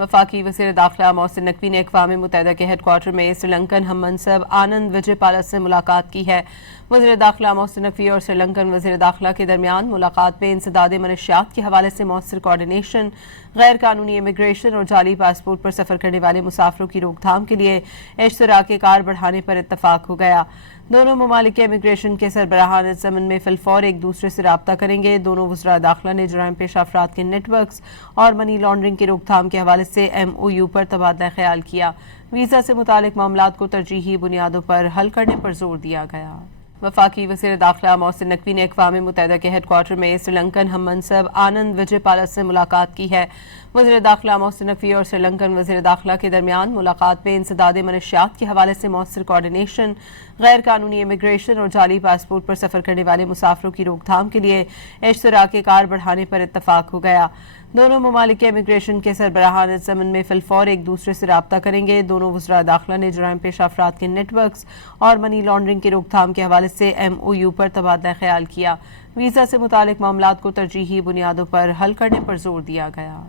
वफाकी वज़ीर दाखिला मोहसिन नकवी ने अक़वाम मुत्तहिदा के हेड क्वार्टर में श्रीलंकन हम मनसब आनंद विजयपाला से मुलाकात की है। वज़ीर दाखिला मोहसिन नकवी और श्रीलंकन वज़ीर दाखिला के दरमियान मुलाकात में इंसदाद मनशियात के हवाले से मौसर कोऑर्डिनेशन, गैर कानूनी इमिग्रेशन और जाली पासपोर्ट पर सफ़र करने वाले मुसाफिरों की रोकथाम के लिए इश्तराक कार बढ़ाने पर इत्तफाक हो गया। दोनों ममालिक के इमिग्रेशन के सरबराहान इस ज़मन में फिलफौर एक दूसरे से राब्ता करेंगे। दोनों वज़रा दाखिला ने जराइम पेश अफराद के नेटवर्क्स और मनी लॉन्ड्रिंग की रोकथाम के हवाले से MOU पर तबादला ख्याल किया। वीज़ा से मुतालिक मामलात को तरजीही बुनियादों पर हल करने पर जोर दिया गया। वफाकी वज़ीर दाखिला मोहसिन नकवी ने अक़वाम मुत्तहिदा के हेड क्वार्टर में श्रीलंकन हम मनसब आनंद विजयपाला से मुलाकात की है। वज़ीर दाखिला मोहसिन नकवी और श्रीलंकन वज़ीर दाखिला के दरमियान मुलाकात में इंसदाद मनशियात के हवाले से मौसर कोऑर्डिनेशन, गैर कानूनी इमिग्रेशन और जाली पासपोर्ट पर सफ़र करने वाले मुसाफिरों की रोकथाम के लिए इश्तराक कार बढ़ाने पर इत्तफाक हो गया। दोनों ममालिक के इमिग्रेशन के सरबराहान इस ज़मन में फिलफौर एक दूसरे से राब्ता करेंगे। दोनों वज़रा दाखिला ने जराइम पेश अफराद के नेटवर्क्स और मनी लॉन्ड्रिंग की रोकथाम के हवाले से MOU पर तबादला ख्याल किया। वीज़ा से मुतालिक मामलात को तरजीही बुनियादों पर हल करने पर जोर दिया गया।